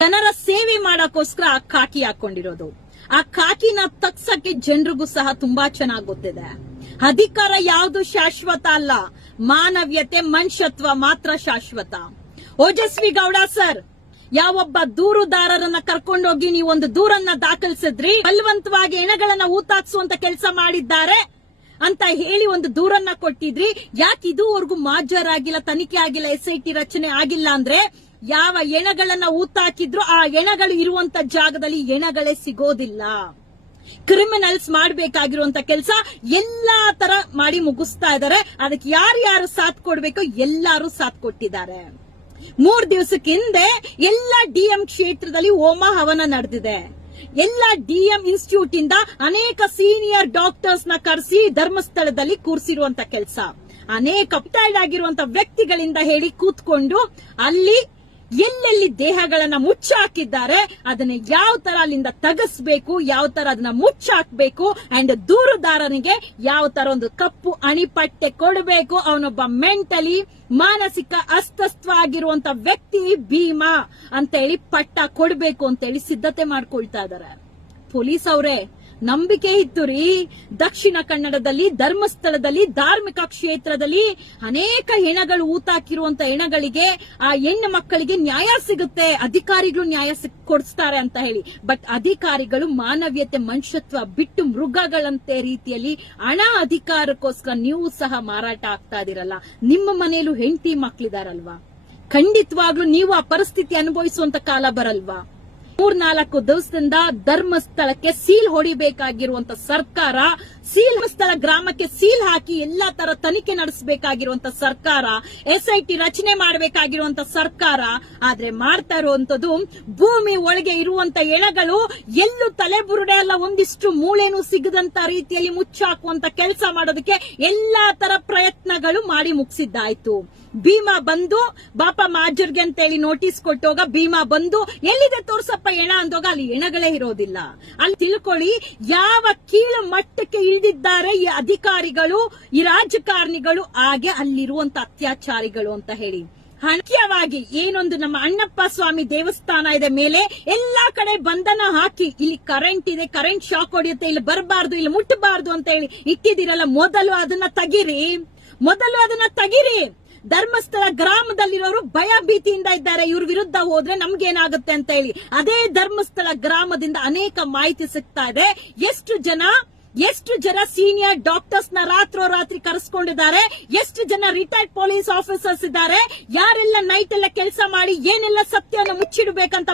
ಜನರ ಸೇವೆ ಮಾಡಕ್ಕೋಸ್ಕರ ಆ ಕಾಕಿ ಹಾಕೊಂಡಿರೋದು. ಆ ಕಾಕಿನ ತಗ್ಸಕ್ಕೆ ಜನರಿಗೂ ಸಹ ತುಂಬಾ ಚೆನ್ನಾಗಿ ಗೊತ್ತಿದೆ. ಅಧಿಕಾರ ಯಾವುದು ಶಾಶ್ವತ ಅಲ್ಲ, ಮಾನವೀಯತೆ ಮನುಷ್ಯತ್ವ ಮಾತ್ರ ಶಾಶ್ವತ. ಓಜಸ್ವಿ ಗೌಡ ಸರ್, ಯಾವೊಬ್ಬ ದೂರುದಾರರನ್ನ ಕರ್ಕೊಂಡೋಗಿ ನೀವು ಒಂದು ದೂರನ್ನ ದಾಖಲಿಸಿದ್ರಿ, ಬಲವಂತವಾಗಿ ಹೆಣಗಳನ್ನ ಊತಾಕ್ಸುವಂತ ಕೆಲಸ ಮಾಡಿದ್ದಾರೆ ಅಂತ ಹೇಳಿ ಒಂದು ದೂರನ್ನ ಕೊಟ್ಟಿದ್ರಿ. ಯಾಕೆ ಇದುವರೆಗೂ ಮಾಜರಾಗಿಲ್ಲ, ತನಿಖೆ ಆಗಿಲ್ಲ, SIT ರಚನೆ ಆಗಿಲ್ಲ ಅಂದ್ರೆ ಯಾವ ಹೆಣಗಳನ್ನ ಊತಾಕಿದ್ರು ಆ ಹೆಣಗಳು ಇರುವಂತ ಜಾಗದಲ್ಲಿ ಹೆಣಗಳೇ ಸಿಗೋದಿಲ್ಲ. ಕ್ರಿಮಿನಲ್ಸ್ ಮಾಡಬೇಕಾಗಿರುವಂತ ಕೆಲಸ ಎಲ್ಲಾ ತರ ಮಾಡಿ ಮುಗಿಸ್ತಾ ಇದ್ದಾರೆ. ಅದಕ್ಕೆ ಯಾರ್ಯಾರು ಸಾಥ್ ಕೊಡ್ಬೇಕು ಎಲ್ಲಾರು ಸಾಥ್ ಕೊಟ್ಟಿದ್ದಾರೆ. 3 ದಿವಸಕ್ಕೆ ಹಿಂದೆ ಎಲ್ಲ DM ಕ್ಷೇತ್ರದಲ್ಲಿ ಹೋಮ ಹವನ ನಡೆದಿದೆ. ಎಲ್ಲ DM ಇನ್ಸ್ಟಿಟ್ಯೂಟ್ ಇಂದ ಅನೇಕ ಸೀನಿಯರ್ ಡಾಕ್ಟರ್ಸ್ ನ ಕರೆಸಿ ಧರ್ಮಸ್ಥಳದಲ್ಲಿ ಕೂರಿಸಿರುವಂತ ಕೆಲಸ, ಅನೇಕ ಅಪ್ಟೈಡ್ ಆಗಿರುವಂತ ವ್ಯಕ್ತಿಗಳಿಂದ ಹೇಳಿ ಕೂತ್ಕೊಂಡು ಅಲ್ಲಿ ಎಲ್ಲೆಲ್ಲಿ ದೇಹಗಳನ್ನ ಮುಚ್ಚಾಕಿದ್ದಾರೆ ಅದನ್ನ ಯಾವ ತರ ಅಲ್ಲಿಂದ ತಗಸ್ಬೇಕು, ಯಾವ ತರ ಅದನ್ನ ಮುಚ್ಚಾಕ್ಬೇಕು, ಅಂಡ್ ದೂರುದಾರನಿಗೆ ಯಾವ ತರ ಒಂದು ಕಪ್ಪು ಅಣಿಪಟ್ಟೆ ಕೊಡಬೇಕು, ಅವನೊಬ್ಬ ಮೆಂಟಲಿ ಮಾನಸಿಕ ಅಸ್ವಸ್ಥ ಆಗಿರುವಂತ ವ್ಯಕ್ತಿ ಭೀಮಾ ಅಂತ ಹೇಳಿ ಪಟ್ಟ ಕೊಡಬೇಕು ಅಂತ ಹೇಳಿ ಸಿದ್ಧತೆ ಮಾಡ್ಕೊಳ್ತಾ ಇದಾರೆ. ಪೊಲೀಸ್ ಅವರೇ, ನಂಬಿಕೆ ಇತ್ತು ರೀ. ದಕ್ಷಿಣ ಕನ್ನಡದಲ್ಲಿ ಧರ್ಮಸ್ಥಳದಲ್ಲಿ ಧಾರ್ಮಿಕ ಕ್ಷೇತ್ರದಲ್ಲಿ ಅನೇಕ ಹೆಣಗಳು ಊತಾಕಿರುವಂತ ಹೆಣಗಳಿಗೆ ಆ ಹೆಣ್ಣು ಮಕ್ಕಳಿಗೆ ನ್ಯಾಯ ಸಿಗುತ್ತೆ, ಅಧಿಕಾರಿಗಳು ನ್ಯಾಯ ಕೊಡಿಸ್ತಾರೆ ಅಂತ ಹೇಳಿ. ಬಟ್ ಅಧಿಕಾರಿಗಳು ಮಾನವೀಯತೆ ಮನುಷ್ಯತ್ವ ಬಿಟ್ಟು ಮೃಗಗಳಂತೆ ರೀತಿಯಲ್ಲಿ ಹಣ ಅಧಿಕಾರಕ್ಕೋಸ್ಕರ ನೀವು ಸಹ ಮಾರಾಟ ಆಗ್ತಾ ಇದೀರಲ್ಲ. ನಿಮ್ಮ ಮನೆಯಲ್ಲೂ ಹೆಂಡತಿ ಮಕ್ಕಳಿದಾರಲ್ವಾ, ಖಂಡಿತವಾಗ್ಲೂ ನೀವು ಆ ಪರಿಸ್ಥಿತಿ ಅನುಭವಿಸುವಂತ ಕಾಲ ಬರಲ್ವಾ? 3-4 ದಿವಸದಿಂದ ಧರ್ಮಸ್ಥಳಕ್ಕೆ ಸೀಲ್ ಹೊಡಿಬೇಕಾಗಿರುವಂತ ಸರ್ಕಾರ, ಧರ್ಮಸ್ಥಳ ಗ್ರಾಮಕ್ಕೆ ಸೀಲ್ ಹಾಕಿ ಎಲ್ಲಾ ತರ ತನಿಖೆ ನಡೆಸಬೇಕಾಗಿರುವಂತ ಸರ್ಕಾರ, SIT ರಚನೆ ಮಾಡಬೇಕಾಗಿರುವಂತ ಸರ್ಕಾರ, ಆದ್ರೆ ಮಾಡ್ತಾ ಇರುವಂತದ್ದು ಭೂಮಿ ಒಳಗೆ ಇರುವಂತ ಹೆಣಗಳು ಎಲ್ಲೂ ತಲೆಬುರುಡೆ ಅಲ್ಲ, ಒಂದಿಷ್ಟು ಮೂಳೆನೂ ಸಿಗದಂತ ರೀತಿಯಲ್ಲಿ ಮುಚ್ಚಾಕುವಂತ ಕೆಲಸ ಮಾಡೋದಕ್ಕೆ ಎಲ್ಲಾ ತರ ಪ್ರಯತ್ನಗಳು ಮಾಡಿ ಮುಗಿಸಿದ್ದಾಯ್ತು. ಭೀಮಾ ಬಂದು ಬಾಪ ಮಾಜರ್ಗೆ ಅಂತ ಹೇಳಿ ನೋಟಿಸ್ ಕೊಟ್ಟೋಗ ಭೀಮಾ ಬಂದು ಎಲ್ಲಿದೆ ತೋರ್ಸಪ್ಪ ಹೆಣ ಅಂದೋಗ ಅಲ್ಲಿ ಹೆಣಗಳೇ ಇರೋದಿಲ್ಲ. ಅಲ್ಲಿ ತಿಳ್ಕೊಳ್ಳಿ ಯಾವ ಕೀಳು ಮಟ್ಟಕ್ಕೆ ಇಳಿದಿದ್ದಾರೆ ಈ ಅಧಿಕಾರಿಗಳು, ಈ ರಾಜಕಾರಣಿಗಳು, ಹಾಗೆ ಅಲ್ಲಿರುವಂತ ಅತ್ಯಾಚಾರಿಗಳು ಅಂತ ಹೇಳಿ. ಮುಖ್ಯವಾಗಿ ಏನೊಂದು ನಮ್ಮ ಅಣ್ಣಪ್ಪ ಸ್ವಾಮಿ ದೇವಸ್ಥಾನ ಇದೆ ಮೇಲೆ ಎಲ್ಲಾ ಕಡೆ ಬಂಧನ ಹಾಕಿ ಇಲ್ಲಿ ಕರೆಂಟ್ ಇದೆ, ಕರೆಂಟ್ ಶಾಕ್ ಹೊಡೆಯುತ್ತೆ, ಇಲ್ಲಿ ಬರಬಾರ್ದು, ಇಲ್ಲಿ ಮುಟ್ಟಬಾರ್ದು ಅಂತ ಹೇಳಿ ಇಟ್ಟಿದಿರಲ್ಲ, ಮೊದಲು ಅದನ್ನ ತೆಗಿರಿ. ಧರ್ಮಸ್ಥಳ ಗ್ರಾಮದಲ್ಲಿರೋರು ಭಯ ಭೀತಿಯಿಂದ ಇದ್ದಾರೆ, ಇವ್ರ ವಿರುದ್ಧ ಹೋದ್ರೆ ನಮ್ಗೇನಾಗುತ್ತೆ ಅಂತ ಹೇಳಿ. ಅದೇ ಧರ್ಮಸ್ಥಳ ಗ್ರಾಮದಿಂದ ಅನೇಕ ಮಾಹಿತಿ ಸಿಗ್ತಾ ಇದೆ. ಎಷ್ಟು ಜನ ಸೀನಿಯರ್ ಡಾಕ್ಟರ್ಸ್ ನ ರಾತ್ರೋರಾತ್ರಿ ಕರೆಸ್ಕೊಂಡಿದ್ದಾರೆ, ಎಷ್ಟು ಜನ ರಿಟೈರ್ಡ್ ಪೊಲೀಸ್ ಆಫೀಸರ್ಸ್ ಇದ್ದಾರೆ, ಯಾರೆಲ್ಲ ನೈಟ್ ಎಲ್ಲ ಕೆಲಸ ಮಾಡಿ ಏನೆಲ್ಲ ಸತ್ಯವನ್ನು ಮುಚ್ಚಿಡಬೇಕಂತ